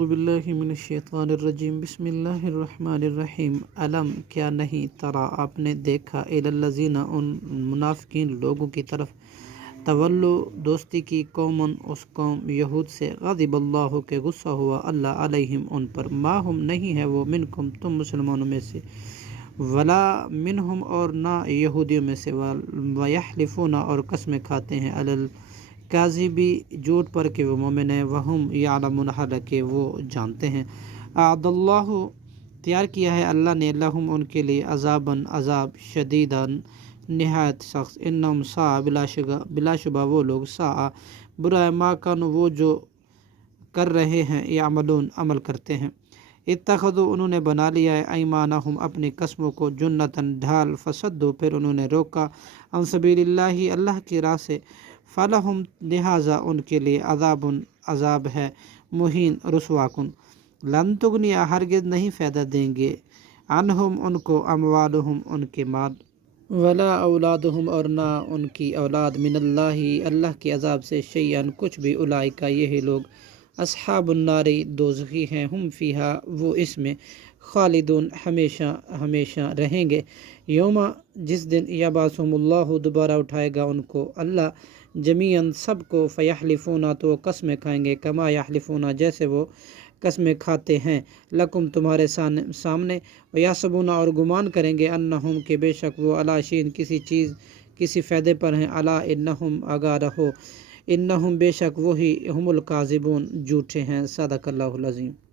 اعوذ باللہ من الشیطان الرجیم بسم اللہ الرحمن الرحیم علم کیا نہیں ترا آپ نے دیکھا الی الذین ان منافقین لوگوں کی طرف تولو دوستی کی قومن اس قوم یہود سے غضب اللہ کے غصہ ہوا اللہ علیہم ان پر ما ہم نہیں ہے وہ منکم تم مسلمانوں میں سے ولا منہم اور نہ یہودیوں میں سے ویحلفون اور قسمیں کھاتے ہیں علی کاذبی جھوٹ پر کہ وہ مومن ہیں وہم یعلمون حالانکہ وہ جانتے ہیں اعد اللہ تیار کیا ہے اللہ نے لہم ان کے لیے عذاب شدیدا نہایت سخت انہم سا بلا شبہ وہ لوگ سا برا ما کانوا وہ جو کر رہے ہیں یعملون عمل کرتے ہیں اتخذوا انہوں نے بنا لیا ہے ایمانہم اپنی قسموں کو جنتاً ڈھال فصدوا پھر انہوں نے روکا عن سبیل اللہ اللہ کی راہ سے فلہم لہٰذا ان کے لیے عذاب ہے مہین رسوا کن لن تغنیا ہرگز نہیں فائدہ دیں گے عنہم ان کو اموالہم ان کے مال ولا اولادہم اور نہ ان کی اولاد من اللہ کے عذاب سے شیئن کچھ بھی اولئک یہی لوگ اصحاب النار دوزخی ہیں ہم فیہا وہ اس میں خالدون ہمیشہ ہمیشہ رہیں گے یوم جس دن یبعثہم اللہ دوبارہ اٹھائے گا ان کو اللہ جمیعاً سب کو فیحلفون تو وہ قسمیں کھائیں گے کما یحلفون جیسے وہ قسمیں کھاتے ہیں لکم تمہارے سامنے ویحسبون اور گمان کریں گے انہم کہ بے شک وہ علی شیء کسی چیز کسی فائدے پر ہیں الا انہم آگاہ رہو انہم بے شک وہی ہم الکاذبون جھوٹے ہیں صدق اللہ العظیم۔